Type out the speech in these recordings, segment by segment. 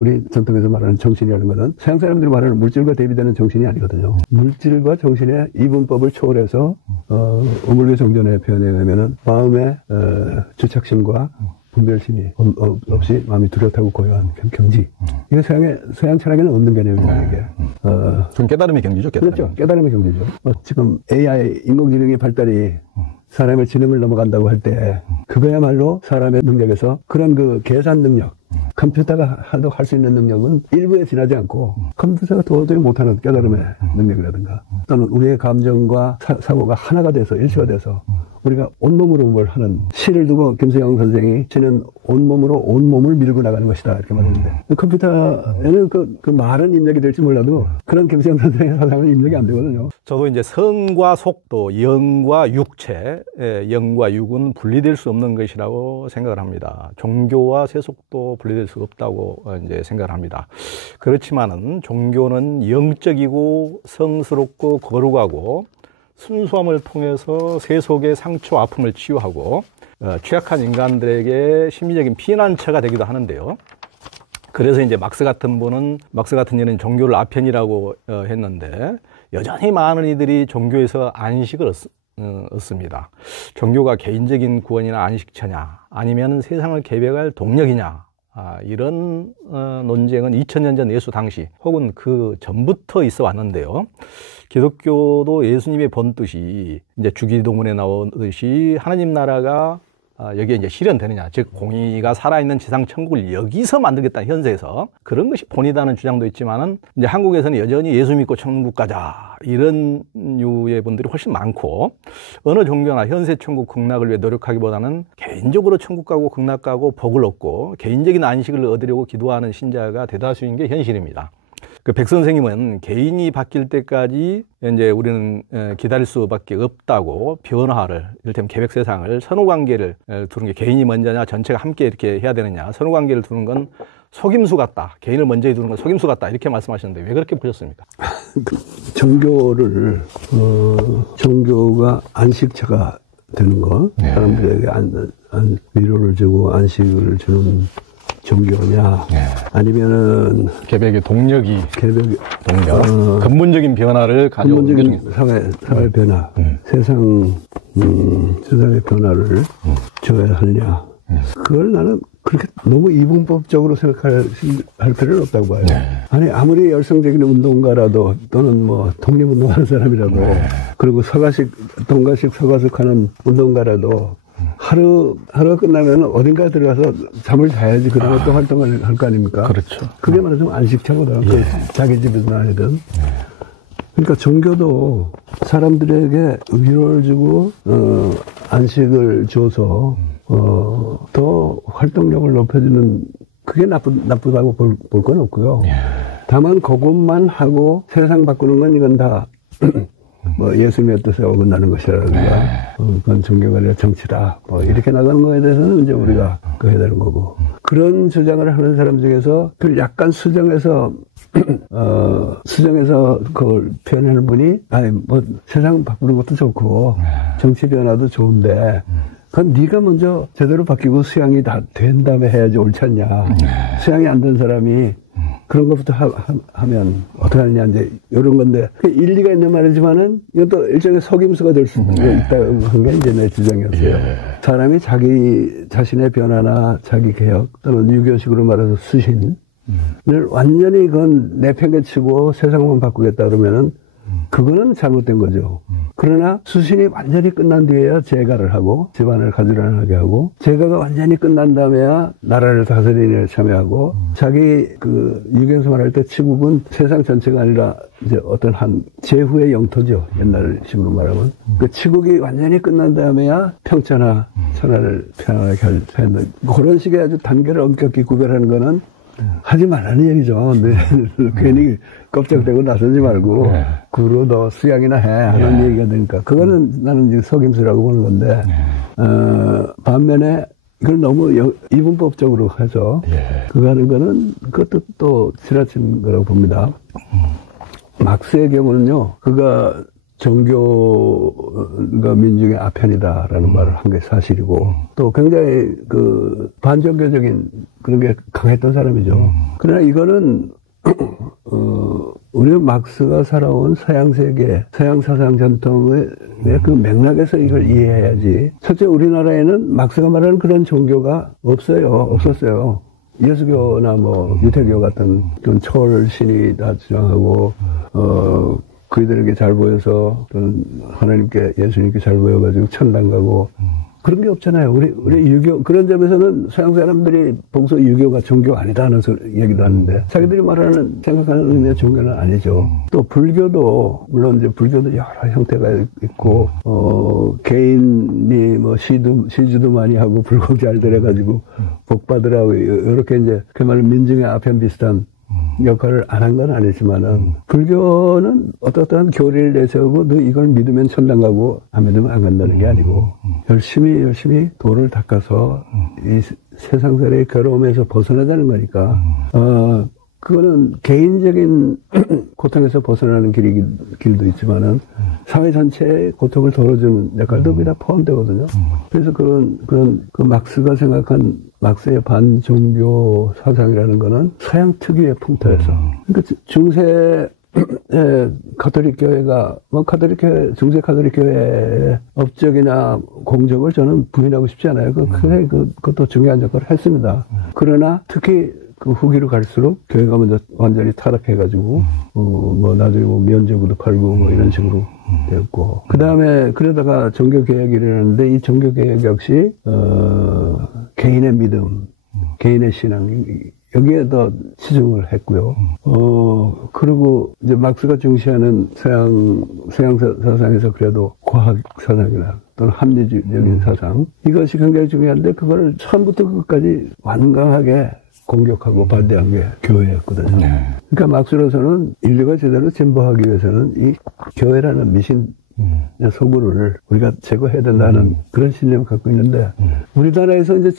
우리 전통에서 말하는 정신이라는 것은 서양 사람들이 말하는 물질과 대비되는 정신이 아니거든요. 물질과 정신의 이분법을 초월해서 어물리 정전의 표현에 의하면은 마음의 주착심과 분별심이 없이 마음이 뚜렷하고 고요한 경지. 이게 서양 철학에는 없는 개념입니다. 이게. 그럼 깨달음의 경지죠. 그렇죠. 깨달음의 경지죠. 지금 AI 인공지능의 발달이 사람의 지능을 넘어간다고 할 때 그거야말로 사람의 능력에서 그런 그 계산 능력, 컴퓨터가 하도 할 수 있는 능력은 일부에 지나지 않고 컴퓨터가 도저히 못하는 깨달음의 능력이라든가 또는 우리의 감정과 사고가 하나가 돼서 일체가 돼서 우리가 온몸으로 뭘 하는 시를 두고 김수영 선생이 시는 온몸으로 온몸을 밀고 나가는 것이다 이렇게 말했는데 컴퓨터에는 그 말은 입력이 될지 몰라도 그런 김수영 선생의 사상은 입력이 안 되거든요. 저도 이제 성과 속도, 영과 육체, 영과 육은 분리될 수 없는 것이라고 생각을 합니다. 종교와 세속도 분리될 수 없다고 이제 생각을 합니다. 그렇지만은 종교는 영적이고 성스럽고 거룩하고 순수함을 통해서 세속의 상처, 아픔을 치유하고 취약한 인간들에게 심리적인 피난처가 되기도 하는데요. 그래서 이제 막스 같은 이는 종교를 아편이라고 했는데 여전히 많은 이들이 종교에서 안식을 얻습니다. 종교가 개인적인 구원이나 안식처냐 아니면 세상을 개벽할 동력이냐 이런 논쟁은 2000년 전 예수 당시 혹은 그 전부터 있어 왔는데요. 기독교도 예수님의 본뜻이 이제 주기도문에 나오듯이 하나님 나라가 여기에 이제 실현되느냐, 즉 공의가 살아있는 지상 천국을 여기서 만들겠다는 현세에서 그런 것이 본이다는 주장도 있지만은 이제 한국에서는 여전히 예수 믿고 천국 가자 이런 유의 분들이 훨씬 많고 어느 종교나 현세 천국 극락을 위해 노력하기보다는 개인적으로 천국 가고 극락 가고 복을 얻고 개인적인 안식을 얻으려고 기도하는 신자가 대다수인 게 현실입니다. 그 백 선생님은 개인이 바뀔 때까지 이제 우리는 기다릴 수밖에 없다고 변화를, 이를테면 계획 세상을 선후관계를 두는 게 개인이 먼저냐 전체가 함께 이렇게 해야 되느냐 선후관계를 두는 건 속임수 같다. 개인을 먼저 두는 건 속임수 같다. 이렇게 말씀하셨는데 왜 그렇게 보셨습니까? 종교가 안식처가 되는 거, 네. 사람들에게 위로를 주고 안식을 주는 종교냐, 네. 아니면은 개벽의 동력, 근본적인 변화를 가져오는 게 중요해요. 사회 변화, 세상의 변화를 줘야 하느냐. 그걸 나는 그렇게 너무 이분법적으로 생각할 필요는 없다고 봐요. 네. 아니 아무리 열성적인 운동가라도 또는 뭐 독립운동하는 사람이라도 그리고 동가식 서가숙하는 운동가라도 하루가 끝나면 어딘가에 들어가서 잠을 자야지 그다음에 또 활동을 할 거 아닙니까? 그렇죠. 그게 말하자면 안식처거든. 예. 자기 집에서나 하든. 그러니까 종교도 사람들에게 위로를 주고 안식을 줘서 더 활동력을 높여주는 그게 나쁘다고 볼 건 없고요. 다만 그것만 하고 세상 바꾸는 건 이건 다 뭐 예수님의 뜻에 어긋나는 것이라든가 그건 종교가 아니라 정치다 뭐 이렇게 나가는 거에 대해서는 이제 우리가 해야 되는 거고 그런 주장을 하는 사람 중에서 그 약간 수정해서 그걸 표현하는 분이 아니 뭐 세상 바꾸는 것도 좋고 정치 변화도 좋은데 그건 네가 먼저 제대로 바뀌고 수양이 다 된 다음에 해야지 옳지 않냐. 수양이 안 된 사람이 그런 것부터 하면 어떻게 하느냐, 이제, 이런 건데, 일리가 있는 말이지만은, 이것도 일종의 속임수가 될 수 있다고 한 게 이제 내 주장이었어요. 사람이 자기 자신의 변화나 자기 개혁, 또는 유교식으로 말해서 수신을 완전히 그건 내팽개치고 세상만 바꾸겠다 그러면은, 그거는 잘못된 거죠. 그러나 수신이 완전히 끝난 뒤에야 재가를 하고 집안을 가지런하게 하고 재가가 완전히 끝난 다음에야 나라를 다스리는 데 참여하고 자기 유경수 말할 때 치국은 세상 전체가 아니라 이제 어떤 한 제후의 영토죠. 옛날 식으로 말하면 그 치국이 완전히 끝난 다음에야 평천하 천하를 편하게 하는 그런 식의 아주 단계를 엄격히 구별하는 거는 하지 말라는 얘기죠. 괜히 껍적대고 나서지 말고 그로 너 수양이나 해 하는 얘기가 되니까 그거는 나는 이제 속임수라고 보는 건데 반면에 이걸 너무 이분법적으로 해서 그거 하는 거는 그것도 또 지나친 거라고 봅니다. 막스의 경우는요. 그가 종교가 민중의 아편이다라는 말을 한 게 사실이고 또 굉장히 그 반종교적인 그런 게 강했던 사람이죠. 그러나 이거는 우리 막스가 살아온 서양 세계, 서양 사상 전통의 그 맥락에서 이걸 이해해야지. 첫째, 우리나라에는 막스가 말하는 그런 종교가 없었어요. 예수교나 뭐 유태교 같은 그런 초월신이 다 주장하고 그들에게 잘 보여서 또는 하나님께 예수님께 잘 보여가지고 천당 가고 그런 게 없잖아요. 우리 유교 그런 점에서는 서양 사람들이 보고서 유교가 종교 아니다는 얘기도 하는데 자기들이 말하는 생각하는 의미의 종교는 아니죠. 또 불교도 물론 이제 불교도 여러 형태가 있고 개인이 뭐 시주도 많이 하고 불공 잘 들여가지고 복 받으라고 이렇게 이제 그 말로 민중의 아편 비슷한 역할을 안 한 건 아니지만은 불교는 어떠한 교리를 내세우고 너 이걸 믿으면 천당 가고 안 믿으면 안 간다는 게 아니고 열심히 도를 닦아서 이 세상살이의 괴로움에서 벗어나자는 거니까 그거는 개인적인 고통에서 벗어나는 길도 있지만은 사회 전체의 고통을 덜어주는 역할도 거기다 포함되거든요. 그래서 그 막스가 생각한 막스의 반종교 사상이라는 거는 서양 특유의 풍토에서 그러니까 중세 가톨릭 교회가 중세 가톨릭 교회의 업적이나 공적을 저는 부인하고 싶지 않아요. 그것도 중요한 역할을 했습니다. 그러나 특히 그 후기로 갈수록 교회가 먼저 완전히 타락해가지고 뭐 나중에 뭐 면죄부도 팔고 뭐 이런 식으로 되었고 그 다음에 그러다가 종교개혁이 일어났는데 이 종교개혁 역시 개인의 믿음, 개인의 신앙 여기에 더 치중을 했고요. 그리고 이제 막스가 중시하는 서양 사상에서 그래도 과학 사상이나 또는 합리적인 사상 이것이 굉장히 중요한데 그거를 처음부터 끝까지 완강하게 공격하고 반대한 게 교회였거든요. 그러니까 막스로서는 인류가 제대로 진보하기 위해서는 이 교회라는 미신 소굴을 우리가 제거해야 된다는 그런 신념을 갖고 있는데 우리나라에서 이제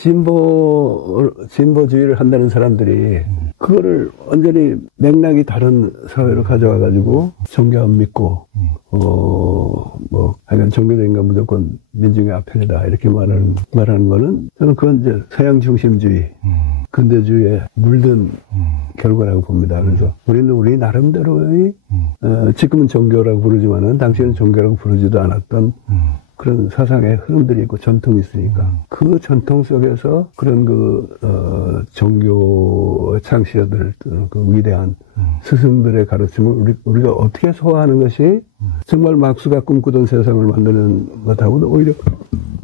진보주의를 한다는 사람들이 그거를 완전히 맥락이 다른 사회로 가져와 가지고 종교 안 믿고 뭐 하여간 종교적인 건 무조건 민중의 아편이다 이렇게 말하는 거는 저는 그건 이제 서양 중심주의 근대주의에 물든 결과라고 봅니다. 그래서 우리는 우리 나름대로의 지금은 종교라고 부르지만은 당시에는 종교라고 부르지도 않았던 그런 사상의 흐름들이 있고 전통이 있으니까 그 전통 속에서 그런 종교 창시자들 그 위대한 스승들의 가르침을 우리가 어떻게 소화하는 것이 정말 막스가 꿈꾸던 세상을 만드는 것하고도 오히려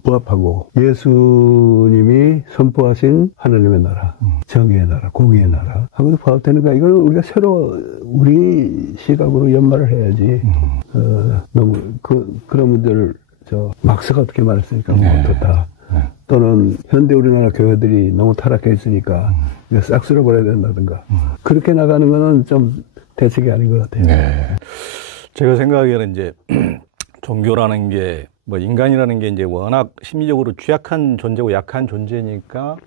부합하고 예수님이 선포하신 하나님의 나라, 정의의 나라, 공의의 나라 하고도 부합되는가 이걸 우리가 새로 우리 시각으로 연말을 해야지 너무 그런 분들 막스가 어떻게 말했으니까 어떻다. 또는 현대 우리나라 교회들이 너무 타락해 있으니까 이거 싹 쓸어버려야 된다든가 그렇게 나가는 거는 좀 대책이 아닌 것 같아요. 제가 생각하기에는 이제 종교라는 게 뭐 인간이라는 게 이제 워낙 심리적으로 취약한 존재고 약한 존재니까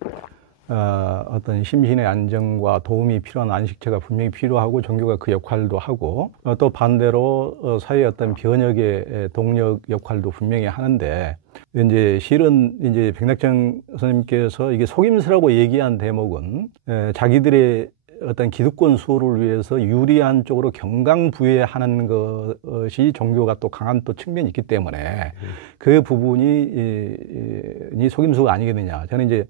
어떤 심신의 안정과 도움이 필요한 안식처가 분명히 필요하고 종교가 그 역할도 하고 또 반대로 사회의 어떤 변혁의 동력 역할도 분명히 하는데 이제 실은 이제 백낙정 선생님께서 이게 속임수라고 얘기한 대목은 자기들의 어떤 기득권 수호를 위해서 유리한 쪽으로 경강부회하는 것이 종교가 또 강한 또 측면이 있기 때문에 그 부분이 속임수가 아니겠느냐. 저는 이제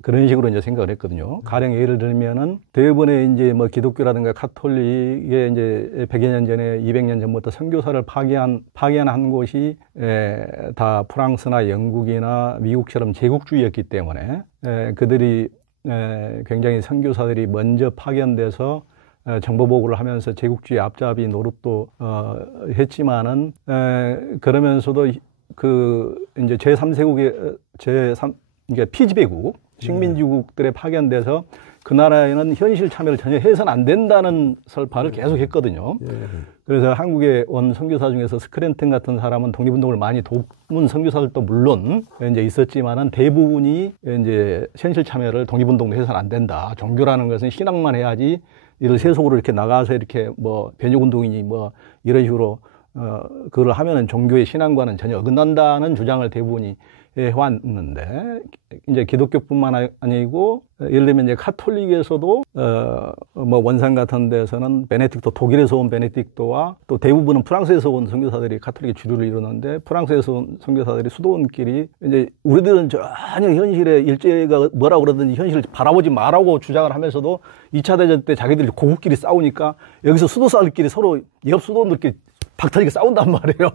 그런 식으로 이제 생각을 했거든요. 가령 예를 들면은 대부분의 이제 뭐 기독교라든가 카톨릭의 이제 100여 년 전에 200년 전부터 선교사를 파견한 곳이 다 프랑스나 영국이나 미국처럼 제국주의였기 때문에 그들이 굉장히 선교사들이 먼저 파견돼서 정보보고를 하면서 제국주의 앞잡이 노릇도 했지만은 그러면서도 그 이제 제3세국의 그러니까 피지배국 식민지국들에 파견돼서 그 나라에는 현실 참여를 전혀 해서는 안 된다는 설파를 계속 했거든요. 그래서 한국에 온 선교사 중에서 스크랜튼 같은 사람은 독립운동을 많이 돕는 선교사들도 물론 이제 있었지만은 대부분이 이제 현실 참여를 독립운동도 해서는 안 된다. 종교라는 것은 신앙만 해야지 이를 세속으로 이렇게 나가서 이렇게 뭐 변혁운동이니 뭐 이런 식으로 그걸 하면은 종교의 신앙과는 전혀 어긋난다는 주장을 대부분이 해왔는데, 이제 기독교뿐만 아니고, 예를 들면 이제 카톨릭에서도, 뭐 원산 같은 데서는 베네딕토, 독일에서 온 베네딕토와 또 대부분은 프랑스에서 온 선교사들이 카톨릭의 주류를 이루는데, 프랑스에서 온 선교사들이 수도원끼리 이제 우리들은 전혀 현실에 일제가 뭐라고 그러든지 현실을 바라보지 말라고 주장을 하면서도 2차 대전 때 자기들이 고국끼리 싸우니까 여기서 수도사들끼리 서로 옆 수도원들끼리 박터지게 싸운단 말이에요.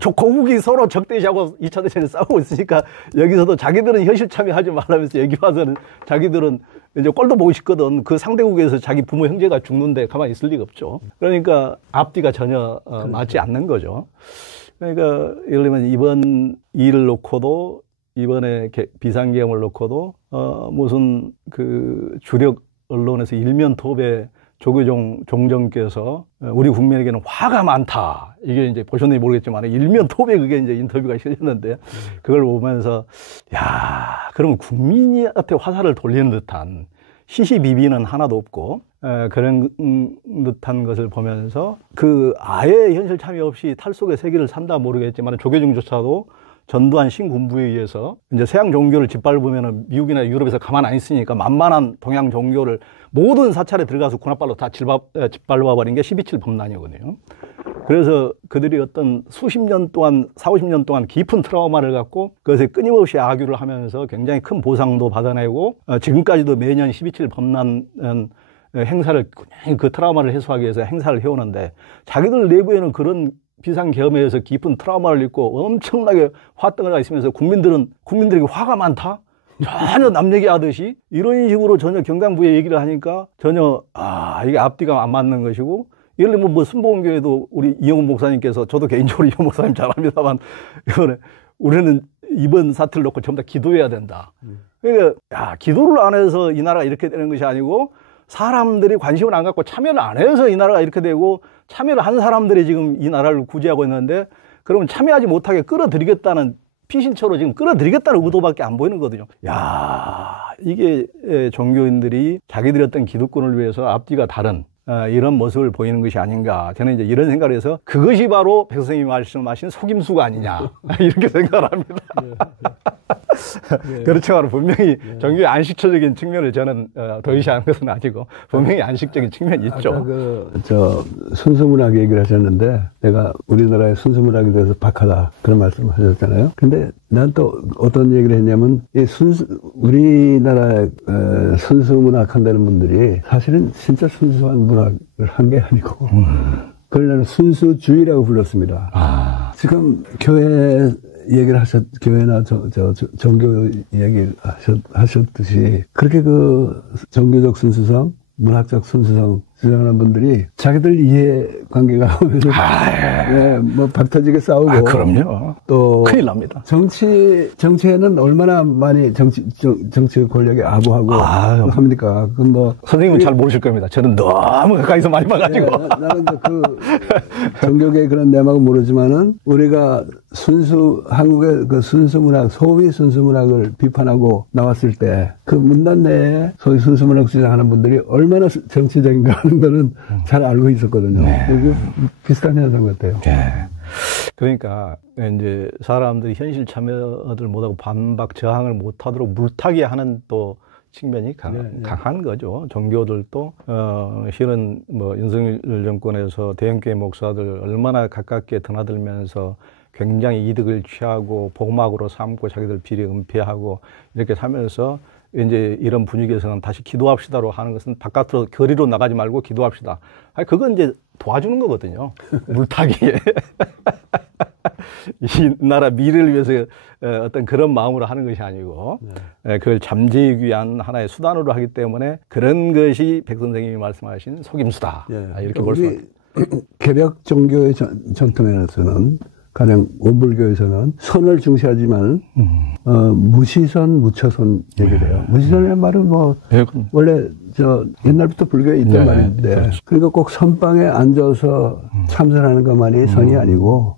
저 고국이 서로 적대시하고 2차 대전에 싸우고 있으니까 여기서도 자기들은 현실 참여하지 말라면서 여기 와서는 자기들은 이제 꼴도 보고 싶거든. 그 상대국에서 자기 부모 형제가 죽는데 가만히 있을 리가 없죠. 그러니까 앞뒤가 전혀 맞지 않는 거죠. 그러니까 예를 들면 이번 일을 놓고도 이번에 비상계엄을 놓고도 무슨 그 주력 언론에서 일면톱에 조계종 종정께서 우리 국민에게는 화가 많다. 이게 이제 보셨는지 모르겠지만 일면톱에 그게 이제 인터뷰가 실렸는데 그걸 보면서 야, 그러면 국민한테 화살을 돌리는 듯한 시시비비는 하나도 없고 그런 듯한 것을 보면서 그 아예 현실 참여 없이 탈속의 세계를 산다 모르겠지만 조계종조차도 전두환 신군부에 의해서 이제 서양 종교를 짓밟으면 미국이나 유럽에서 가만 안 있으니까 만만한 동양 종교를 모든 사찰에 들어가서 군합발로 다 짓밟아버린 게 12.7 범란이거든요. 그래서 그들이 어떤 수십 년 동안, 40, 50년 동안 깊은 트라우마를 갖고 그것에 끊임없이 악유를 하면서 굉장히 큰 보상도 받아내고 지금까지도 매년 12.7 범란 행사를 그 트라우마를 해소하기 위해서 행사를 해오는데 자기들 내부에는 그런 비상계엄에서 깊은 트라우마를 입고 엄청나게 화덩어리가 있으면서 국민들에게 화가 많다? 전혀 남 얘기하듯이 이런 식으로 전혀 경강부의 얘기를 하니까 전혀 이게 앞뒤가 안 맞는 것이고 예를 들면 뭐 순복음교회도 우리 이영훈 목사님께서 저도 개인적으로 이영훈 목사님 잘 압니다만 이번에 우리는 이번 사태를 놓고 전부 다 기도해야 된다. 그러니까 기도를 안 해서 이 나라가 이렇게 되는 것이 아니고 사람들이 관심을 안 갖고 참여를 안 해서 이 나라가 이렇게 되고 참여를 한 사람들이 지금 이 나라를 구제하고 있는데 그러면 참여하지 못하게 끌어들이겠다는 피신처로 지금 끌어들이겠다는 의도밖에 안 보이는 거거든요. 야, 이게 종교인들이 자기들의 어떤 기득권을 위해서 앞뒤가 다른 이런 모습을 보이는 것이 아닌가. 저는 이제 이런 생각을 해서 그것이 바로 백 선생님이 말씀하신 속임수가 아니냐. 이렇게 생각을 합니다. 그렇지만 분명히 종교의 안식처적인 측면을 저는 도의시하는 것은 아니고 분명히 안식적인 측면이 있죠. 아까 순수문학 얘기를 하셨는데 내가 우리나라의 순수문학에 대해서 박하다 그런 말씀을 하셨잖아요. 근데 난 또 어떤 얘기를 했냐면 우리나라의 순수문학 한다는 분들이 사실은 진짜 순수한 문학을 한 게 아니고 그걸 나는 순수주의라고 불렀습니다. 지금 교회 얘기를 교회나 종교 얘기를 하셨듯이 그렇게 그 종교적 순수성, 문학적 순수성 주장하는 분들이 자기들 이해관계가 뭐 박터지게 싸우고 그럼요. 또 큰일 납니다. 정치에는 얼마나 많이 정치 권력에 아부하고 합니까? 그 뭐 선생님은 잘 모르실 겁니다. 저는 너무 가까이서 많이 봐가지고 나는 그 종교계의 그런 내막은 모르지만은 우리가 한국의 그 순수문학, 소위 순수문학을 비판하고 나왔을 때 그 문단 내에 소위 순수문학 주장하는 분들이 얼마나 정치적인가 하는 거는 잘 알고 있었거든요. 이게 비슷한 현상 같아요. 그러니까 이제 사람들이 현실 참여를 못하고 반박 저항을 못하도록 물타기 하는 또 측면이 강한 거죠. 종교들도 실은 뭐 윤석열 정권에서 대형교회 목사들 얼마나 가깝게 드나들면서 굉장히 이득을 취하고 복막으로 삼고 자기들 비리 은폐하고 이렇게 살면서 이제 이런 분위기에서는 다시 기도합시다로 하는 것은 바깥으로 거리로 나가지 말고 기도합시다. 그건 이제 도와주는 거거든요. 물타기에. 이 나라 미래를 위해서 어떤 그런 마음으로 하는 것이 아니고 그걸 잠재우기 위한 하나의 수단으로 하기 때문에 그런 것이 백 선생님이 말씀하신 속임수다. 이렇게 볼 수 있습니다. 개벽 종교의 전통에서는 가령 원불교에서는 선을 중시하지만 무시선, 무처선 얘기를 해요. 무시선이라는 말은 뭐 원래 옛날부터 불교에 있던 말인데 그렇죠. 그러니까 꼭 선방에 앉아서 참선하는 것만이 선이 아니고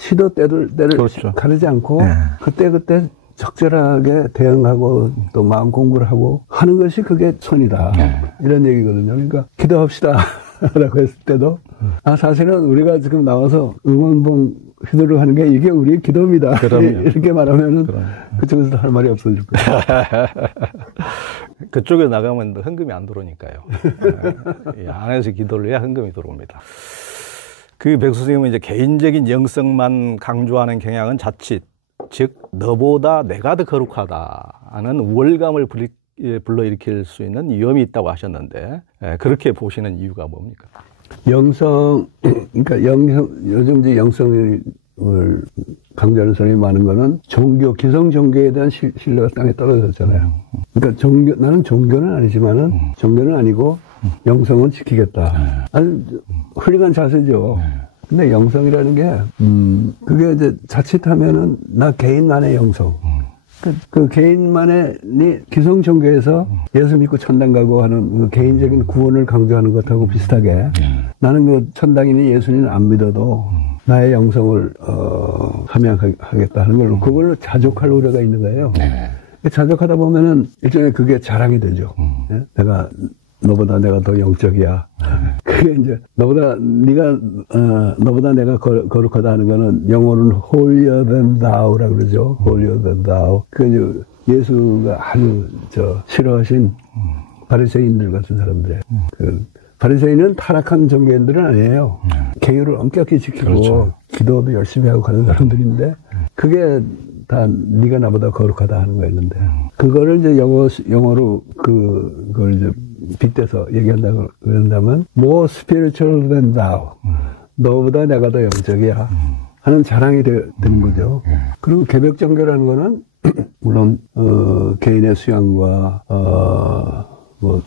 시도 때를 그렇죠. 가리지 않고 그때 적절하게 대응하고 또 마음 공부를 하고 하는 것이 그게 선이다. 이런 얘기거든요. 그러니까 기도합시다 라고 했을 때도 사실은 우리가 지금 나와서 응원봉 휘두르고 하는 게 이게 우리의 기도입니다. 이렇게 말하면은 그쪽에서 할 말이 없어질 거예요. 그쪽에 나가면 헌금이 안 들어오니까요. 이 안에서 기도를 해야 헌금이 들어옵니다. 그 백수 선생님은 이제 개인적인 영성만 강조하는 경향은 자칫, 즉 너보다 내가 더 거룩하다 하는 우월감을 불러일으킬 수 있는 위험이 있다고 하셨는데, 그렇게 보시는 이유가 뭡니까? 영성, 그러니까 요즘 이제 영성을 강조하는 사람이 많은 거는 기성 종교에 대한 신뢰가 땅에 떨어졌잖아요. 그러니까 나는 종교는 아니지만은, 종교는 아니고, 영성은 지키겠다. 아주 훌륭한 자세죠. 근데 영성이라는 게, 그게 이제 자칫하면은, 나 개인만의 영성. 그 개인만의 기성 종교에서 예수 믿고 천당 가고 하는 그 개인적인 구원을 강조하는 것하고 비슷하게 나는 그 천당이니 예수님을 안 믿어도 나의 영성을 함양하겠다 하는 걸로 그걸로 자족할 우려가 있는 거예요. 자족하다 보면은 일종의 그게 자랑이 되죠. 너보다 내가 더 영적이야. 그게 이제 너보다 내가 거룩하다 하는 거는 영어로는 holier than thou라고 그러죠. holier than thou. 그 예수가 아주 싫어하신 바리새인들 같은 사람들. 그 바리새인은 타락한 종교인들은 아니에요. 계율을 엄격히 지키고 그렇죠. 기도도 열심히 하고 가는 사람들인데 그게 다 네가 나보다 거룩하다 하는 거였는데 그거를 이제 영어로 그걸 이제 빗대서 얘기한다고 그런다면 more spiritual than thou. 너보다 내가 더 영적이야 하는 자랑이 되는 거죠. 그리고 개벽 종교라는 거는 물론 개인의 수양과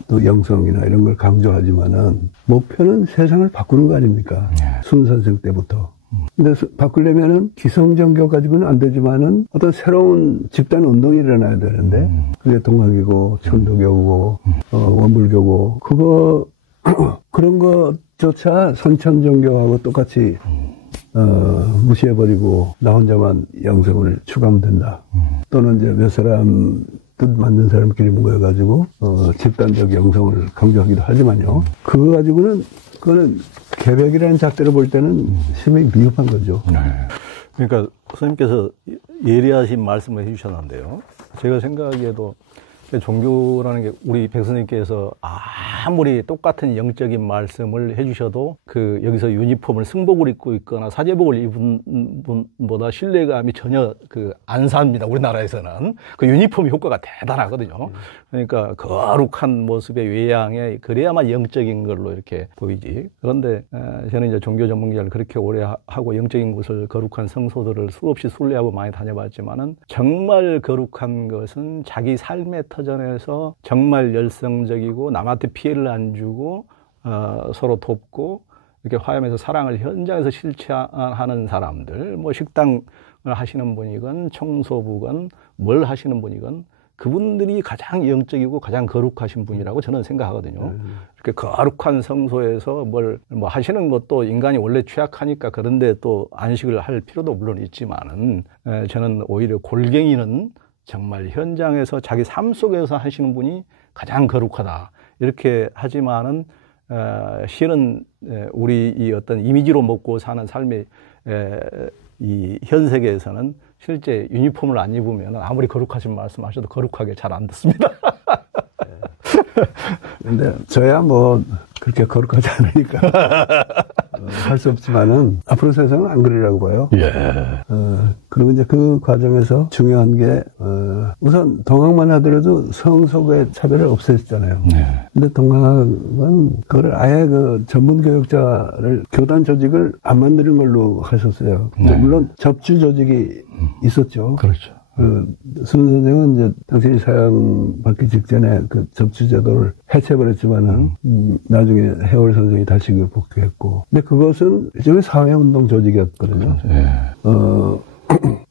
또 영성이나 이런 걸 강조하지만은 목표는 세상을 바꾸는 거 아닙니까? 순선생 때부터. 근데 바꾸려면은 기성종교 가지고는 안 되지만은 어떤 새로운 집단 운동이 일어나야 되는데 그게 동학이고 천도교고 원불교고 그런 것조차 선천종교하고 똑같이 무시해버리고 나 혼자만 영성을 추구하면 된다. 또는 이제 몇 사람 뜻 맞는 사람끼리 모여가지고 집단적 영성을 강조하기도 하지만요. 그거 가지고는 그거는 개벽이라는 잣대로 볼 때는 심히 미흡한 거죠. 그러니까 선생님께서 예리하신 말씀을 해주셨는데요. 제가 생각하기에도 종교라는 게 우리 백 선생님께서 아무리 똑같은 영적인 말씀을 해주셔도 여기서 유니폼을 승복을 입고 있거나 사제복을 입은 분보다 신뢰감이 전혀 안 삽니다. 우리나라에서는 그 유니폼 효과가 대단하거든요. 그러니까 거룩한 모습의 외양에 그래야만 영적인 걸로 이렇게 보이지. 그런데 저는 이제 종교 전문기자를 그렇게 오래 하고 영적인 곳을 거룩한 성소들을 수없이 순례하고 많이 다녀봤지만은 정말 거룩한 것은 자기 삶의 터전에서 정말 열성적이고 남한테 피해를 안 주고 서로 돕고 이렇게 화염에서 사랑을 현장에서 실천하는 사람들, 뭐 식당을 하시는 분이건 청소부건 뭘 하시는 분이건 그분들이 가장 영적이고 가장 거룩하신 분이라고 저는 생각하거든요. 이렇게 거룩한 성소에서 뭘 하시는 것도 인간이 원래 취약하니까 그런데 또 안식을 할 필요도 물론 있지만은 저는 오히려 골갱이는 정말 현장에서 자기 삶 속에서 하시는 분이 가장 거룩하다. 이렇게 하지만은 실은 우리 이 어떤 이미지로 먹고 사는 삶의 이 현 세계에서는 실제 유니폼을 안 입으면 아무리 거룩하신 말씀하셔도 거룩하게 잘 안 듣습니다. 근데 저야 뭐 그렇게 거룩하지 않으니까 할 수 없지만은 앞으로 세상은 안 그러려고 봐요. 그리고 이제 그 과정에서 중요한 게 우선 동학만 하더라도 성속의 차별을 없앴잖아요. 근데 동학은 그걸 아예 그 전문 교육자를 교단 조직을 안 만드는 걸로 하셨어요. 물론 접주 조직이 있었죠. 그렇죠. 수은 선생은 이제 당신이 사형 받기 직전에 그 접수 제도를 해체해버렸지만은, 나중에 해월 선생이 다시 그 복귀했고. 근데 그것은 일종의 사회운동 조직이었거든요.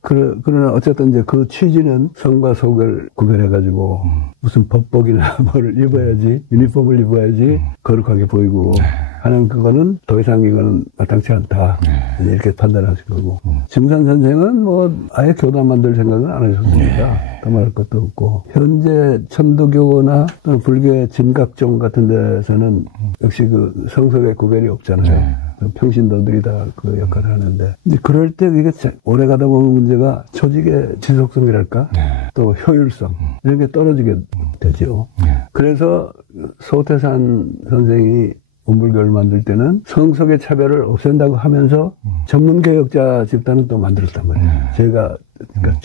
그러나 어쨌든 이제 그 취지는 성과 속을 구별해가지고 무슨 법복이나 뭐를 입어야지, 유니폼을 입어야지 거룩하게 보이고 하는 그거는 더 이상 이거는 마땅치 않다. 이렇게 판단하신 거고. 증산 선생은 뭐 아예 교단 만들 생각은 안 하셨습니다. 더 말할 것도 없고. 현재 천도교나 또는 불교의 진각종 같은 데서는 역시 그 성속의 구별이 없잖아요. 평신도들이 다 그 역할을 하는데, 근데 그럴 때 이게 오래 가다 보면 문제가 조직의 지속성이랄까? 또 효율성, 이런 게 떨어지게 되죠. 그래서 소태산 선생이 원불교를 만들 때는 성석의 차별을 없앤다고 하면서 전문개혁자 집단은 또 만들었단 말이에요. 제가 그러니까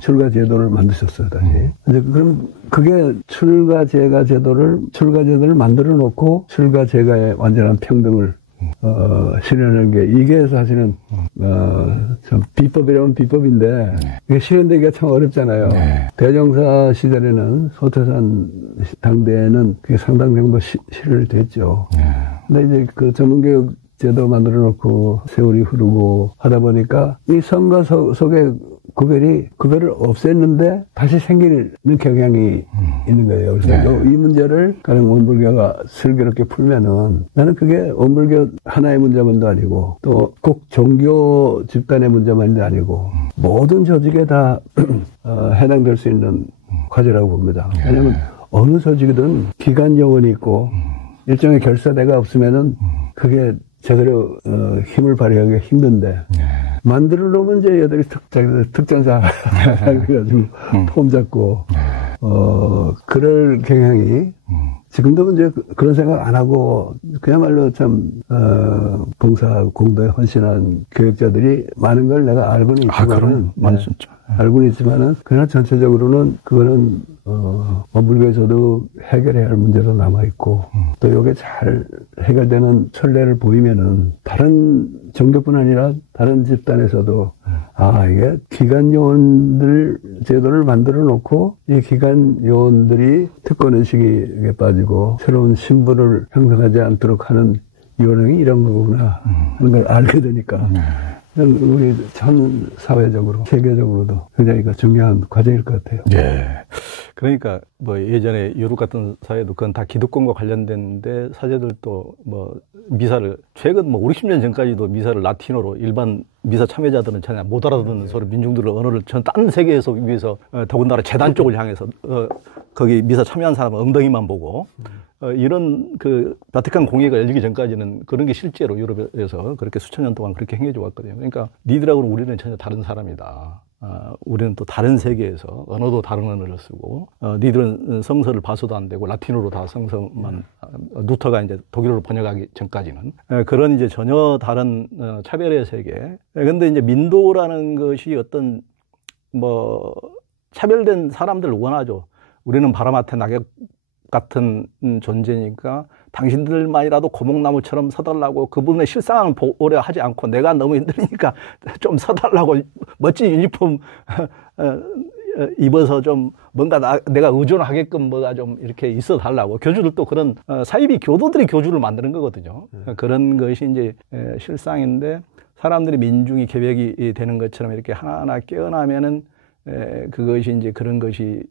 출가 제도를 만드셨어요, 다시. 근데 그럼 그게 출가 제도를 만들어 놓고 출가 제가의 완전한 평등을 실현하는 게, 이게 사실은 참 비법이라면 비법인데 이게 실현되기가 참 어렵잖아요. 대정사 시절에는 소태산 당대에는 그게 상당 정도 실현이 됐죠. 근데 이제 그 전문교육 제도 만들어 놓고 세월이 흐르고 하다 보니까 이 성과 속의 구별을 없앴는데 다시 생기는 경향이 있는 거예요. 그래서 이 문제를 가령 원불교가 슬기롭게 풀면은, 나는 그게 원불교 하나의 문제만도 아니고 또 꼭 종교 집단의 문제만도 아니고 모든 조직에 다 해당될 수 있는 과제라고 봅니다. 왜냐하면 어느 조직이든 기관 요원이 있고 일종의 결사대가 없으면은 그게 제대로 힘을 발휘하기가 힘든데, 만들어 놓으면 이제 얘들이 특전사 그래가지고 폼 잡고 그럴 경향이, 지금도 이제 그런 생각 안 하고 그야말로 참 봉사 공도에 헌신한 교육자들이 많은 걸 내가 알고는 있지만은, 알고는 있지만은 그러나 전체적으로는 그거는 원불교에서도 해결해야 할 문제로 남아 있고, 또 이게 잘 해결되는 선례를 보이면은 다른 종교뿐 아니라 다른 집단에서도 이게 기관 요원들 제도를 만들어 놓고 이 기관 요원들이 특권 의식에 빠지고 새로운 신분을 형성하지 않도록 하는 요령이 이런 거구나 하는 걸 알게 되니까 우리 전 사회적으로 세계적으로도 굉장히 중요한 과제일 것 같아요. 그러니까 뭐 예전에 유럽 같은 사회도 그건 다 기득권과 관련됐는데, 사제들도 뭐 미사를 최근 뭐 5, 60년 전까지도 미사를 라틴어로, 일반 미사 참여자들은 전혀 못 알아듣는 소리, 민중들의 언어를 전 딴 세계에서 위해서 더군다나 재단 쪽을 향해서 거기 미사 참여한 사람은 엉덩이만 보고 이런 그 바티칸 공예가 열리기 전까지는 그런 게 실제로 유럽에서 그렇게 수천 년 동안 그렇게 행해져 왔거든요. 그러니까 니들하고는 우리는 전혀 다른 사람이다. 우리는 또 다른 세계에서 언어도 다른 언어를 쓰고, 니들은 성서를 봐서도 안 되고 라틴어로 다 성서만, 루터가 이제 독일어로 번역하기 전까지는 그런 이제 전혀 다른 차별의 세계. 근데 이제 민도라는 것이 어떤 뭐 차별된 사람들을 원하죠. 우리는 바람한테 낙엽 같은 존재니까 당신들만이라도 고목나무처럼 서달라고, 그분의 실상은 오래 하지 않고 내가 너무 힘드니까 좀 서달라고, 멋진 유니폼 입어서 좀 뭔가 내가 의존하게끔 뭐가 좀 이렇게 있어 달라고. 교주들도 그런 사이비 교도들이 교주를 만드는 거거든요. 그런 것이 이제 실상인데, 사람들이 민중이 계획이 되는 것처럼 이렇게 하나하나 깨어나면은 그것이 이제 그런 것이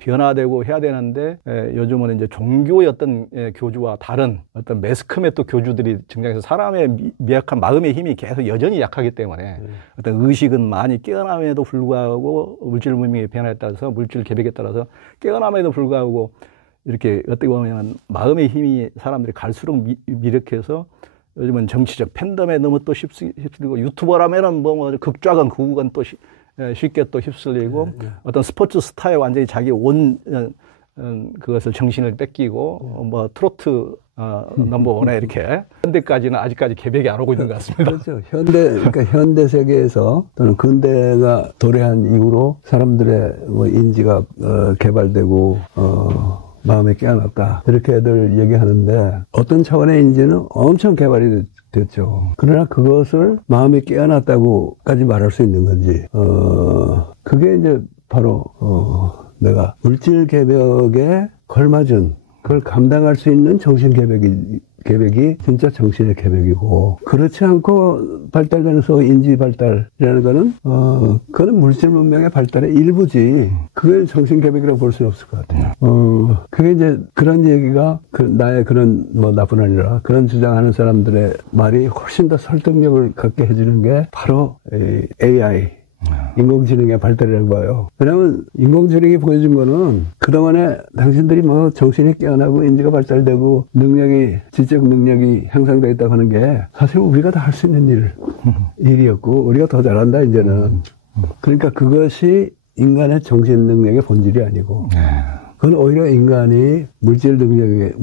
변화되고 해야 되는데, 요즘은 이제 종교의 어떤 교주와 다른 어떤 매스컴의 또 교주들이 등장해서 사람의 미약한 마음의 힘이 계속 여전히 약하기 때문에 어떤 의식은 많이 깨어남에도 불구하고 물질 문명의 변화에 따라서, 물질 계획에 따라서 깨어남에도 불구하고 이렇게 어떻게 보면 마음의 힘이 사람들이 갈수록 미력해서 요즘은 정치적 팬덤에 너무 또 휩쓸리고, 유튜버라면은 뭐 극좌건 극우건 또 쉽게 또 휩쓸리고, 어떤 스포츠 스타에 완전히 자기 온 그것을 정신을 뺏기고, 뭐 트로트 넘버원에 이렇게, 현대까지는 아직까지 계획이 안 오고 있는 것 같습니다. 그렇죠. 그러니까 현대 세계에서 또는 근대가 도래한 이후로 사람들의 뭐 인지가 개발되고 마음에 깨어났다, 이렇게들 얘기하는데, 어떤 차원의 인지는 엄청 개발이 됐죠. 그러나 그것을 마음이 깨어났다고까지 말할 수 있는 건지, 그게 이제 바로 내가 물질 개벽에 걸맞은, 그걸 감당할 수 있는 정신 개벽이 진짜 정신의 개벽이고, 그렇지 않고 발달되는 소위 인지 발달이라는 거는 그거는 물질 문명의 발달의 일부지, 그걸 정신 개벽이라고 볼 수는 없을 것 같아요. 그게 이제 그런 얘기가 나의 그런 뭐 나뿐 아니라 그런 주장하는 사람들의 말이 훨씬 더 설득력을 갖게 해주는 게 바로 AI. 인공지능의 발달이라고 봐요. 왜냐하면 인공지능이 보여준 거는 그동안에 당신들이 뭐 정신이 깨어나고 인지가 발달되고 지적 능력이 향상되어 있다고 하는 게 사실 우리가 다 할 수 있는 일이었고 우리가 더 잘한다 이제는. 그러니까 그것이 인간의 정신 능력의 본질이 아니고 그건 오히려 인간이 물질 능력의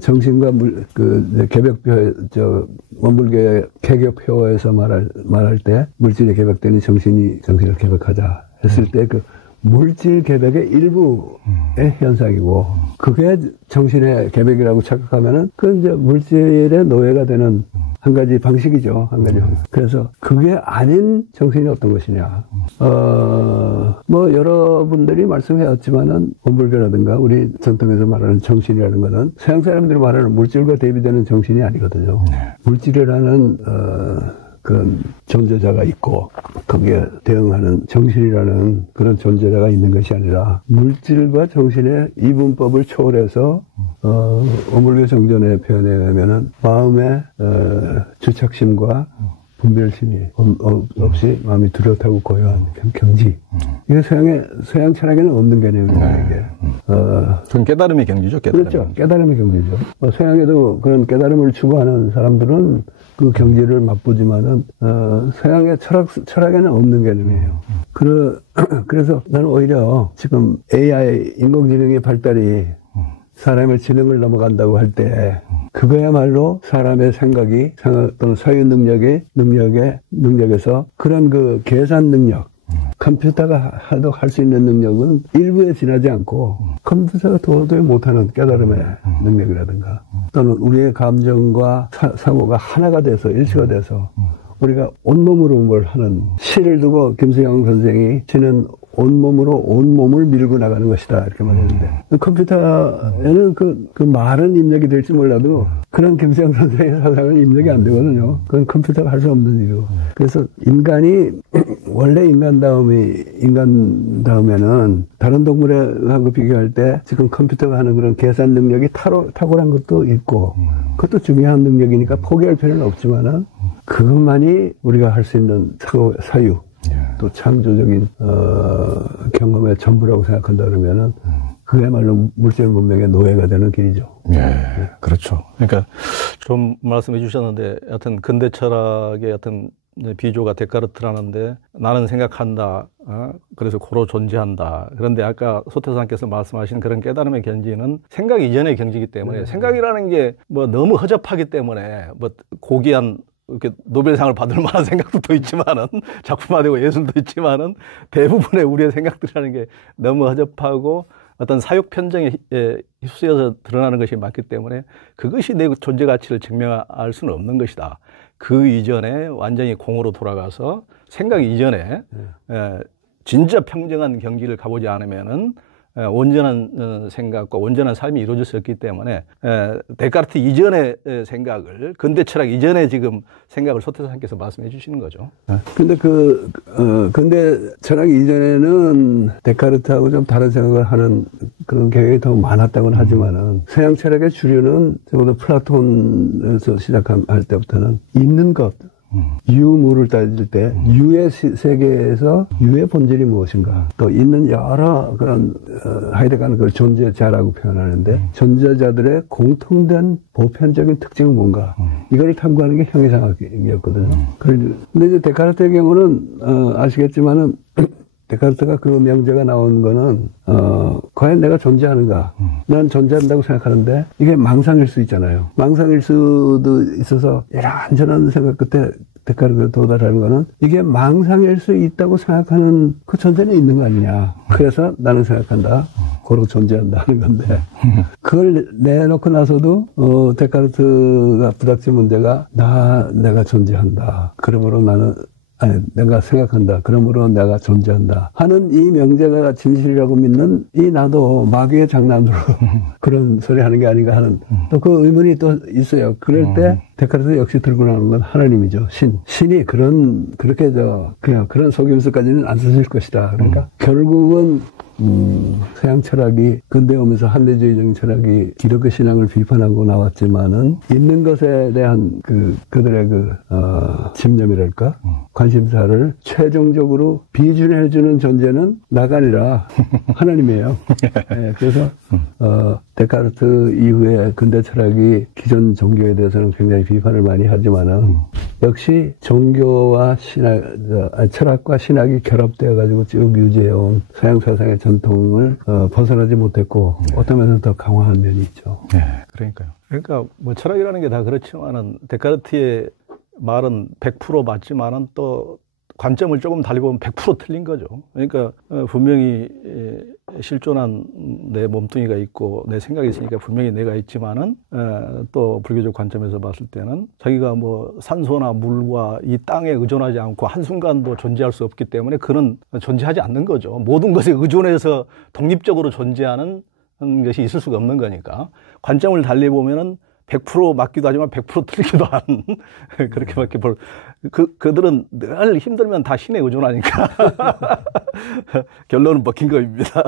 정신과 개벽표 원불교의 개격표에서 말할 때 물질의 개벽되는 정신을 개벽하자 했을 때 그 물질 개벽의 일부의 현상이고 그게 정신의 개벽이라고 착각하면은 그 이제 물질의 노예가 되는 한 가지 방식이죠. 한 가지. 그래서 그게 아닌 정신이 어떤 것이냐. 뭐 여러분들이 말씀해왔지만은 원불교라든가 우리 전통에서 말하는 정신이라는 것은 서양 사람들이 말하는 물질과 대비되는 정신이 아니거든요. 물질이라는 그런 존재자가 있고 거기에 대응하는 정신이라는 그런 존재자가 있는 것이 아니라 물질과 정신의 이분법을 초월해서 원불교 정전의 표현에 의하면은 마음의 주착심과 분별심이 없이 마음이 뚜렷하고 고요한 경지. 이게 서양 철학에는 없는 개념이에요. 이게. 그건 깨달음의 경지죠. 그렇죠. 깨달음의 경지죠. 서양에도 그런 깨달음을 추구하는 사람들은 그 경지를 맛보지만은 서양의 철학에는 없는 개념이에요. 그래서 나는 오히려 지금 AI 인공지능의 발달이 사람의 지능을 넘어간다고 할 때 그거야말로 사람의 생각이 또는 사유 능력에서 그런 그 계산 능력 컴퓨터가 할 수 있는 능력은 일부에 지나지 않고 컴퓨터가 도저히 못하는 깨달음의 능력이라든가 또는 우리의 감정과 사고가 하나가 돼서 일치가 돼서 우리가 온몸으로 뭘 하는 시를 두고 김수영 선생이 시는 온몸으로 온몸을 밀고 나가는 것이다 이렇게 말했는데 컴퓨터에는 그 말은 입력이 될지 몰라도 그런 김수영 선생의 사상은 입력이 안 되거든요. 그건 컴퓨터가 할 수 없는 일이고 그래서 인간이 원래 인간다우면은 다른 동물하고 비교할 때 지금 컴퓨터가 하는 그런 계산 능력이 탁월한 것도 있고 그것도 중요한 능력이니까 포기할 필요는 없지만은 그것만이 우리가 할 수 있는 사유 또 창조적인 경험의 전부라고 생각한다 그러면은 그야말로 물질 문명의 노예가 되는 길이죠. 그렇죠. 그러니까 좀 말씀해 주셨는데 하여튼 근대 철학의 하여튼 비조가 데카르트라는데 나는 생각한다. 그래서 고로 존재한다. 그런데 아까 소태사님께서 말씀하신 그런 깨달음의 경지는 생각 이전의 경지이기 때문에 생각이라는 게 뭐 너무 허접하기 때문에 뭐 고귀한 이렇게 노벨상을 받을 만한 생각도 있지만은 작품화되고 예술도 있지만은 대부분의 우리의 생각들이라는 게 너무 허접하고 어떤 사육 편정에 휩쓰여서 드러나는 것이 많기 때문에 그것이 내 존재 가치를 증명할 수는 없는 것이다. 그 이전에 완전히 공으로 돌아가서 생각 이전에 진짜 평정한 경지를 가보지 않으면은 온전한 생각과 온전한 삶이 이루어질 수 없기 때문에 데카르트 이전의 생각을 근대 철학 이전의 지금 생각을 소태사님께서 말씀해 주시는 거죠. 근데 근대 철학 이전에는 데카르트하고 좀 다른 생각을 하는 그런 경향이 더 많았다고는 하지만은 서양 철학의 주류는 적어도 플라톤에서 시작할 때부터는 있는 것 유무를 따질 때 유의 세계에서 유의 본질이 무엇인가 또 있는 여러 그런 하이데가는 그걸 존재자라고 표현하는데 존재자들의 공통된 보편적인 특징은 뭔가 이걸 탐구하는 게 형이상학이었거든요. 근데 이제 데카르트의 경우는 아시겠지만은 데카르트가 그 명제가 나온 거는 과연 내가 존재하는가? 난 존재한다고 생각하는데 이게 망상일 수 있잖아요. 망상일 수도 있어서 이런저런 생각 끝에 데카르트가 도달하는 거는 이게 망상일 수 있다고 생각하는 그 존재는 있는 거 아니냐. 그래서 나는 생각한다. 고로 존재한다 하는 건데 그걸 내놓고 나서도 데카르트가 부닥친 문제가 내가 존재한다. 그러므로 내가 생각한다. 그러므로 내가 존재한다. 하는 이 명제가 진실이라고 믿는 이 나도 마귀의 장난으로 그런 소리 하는 게 아닌가 하는 또 그 의문이 또 있어요. 그럴 때 데카르트 역시 들고 나오는 건 하나님이죠. 신이 그렇게 그냥 그런 속임수까지는 안 쓰실 것이다. 그러니까 결국은 서양 철학이 근대 오면서 한대주의적인 철학이 기독교 신앙을 비판하고 나왔지만은 있는 것에 대한 그들의 집념이랄까 관심사를 최종적으로 비준해주는 존재는 나가 아니라 하나님이에요. 네, 그래서 데카르트 이후에 근대 철학이 기존 종교에 대해서는 굉장히 비판을 많이 하지만은 역시 종교와 철학과 신학이 결합되어 가지고 쭉 유지해온 서양 사상의 전통을 벗어나지 못했고 어떤 면에서 더 강화한 면이 있죠. 네, 그러니까요. 그러니까 뭐 철학이라는 게 다 그렇지만은 데카르트의 말은 100% 맞지만은 또 관점을 조금 달리보면 100% 틀린 거죠. 그러니까 분명히 실존한 내 몸뚱이가 있고 내 생각이 있으니까 분명히 내가 있지만은 또 불교적 관점에서 봤을 때는 자기가 뭐 산소나 물과 이 땅에 의존하지 않고 한순간도 존재할 수 없기 때문에 그는 존재하지 않는 거죠. 모든 것에 의존해서 독립적으로 존재하는 것이 있을 수가 없는 거니까 관점을 달리보면은 100% 맞기도 하지만 100% 틀리기도 하는 그렇게밖에 그들은 늘 힘들면 다 신에 의존하니까 결론은 먹힌 겁니다.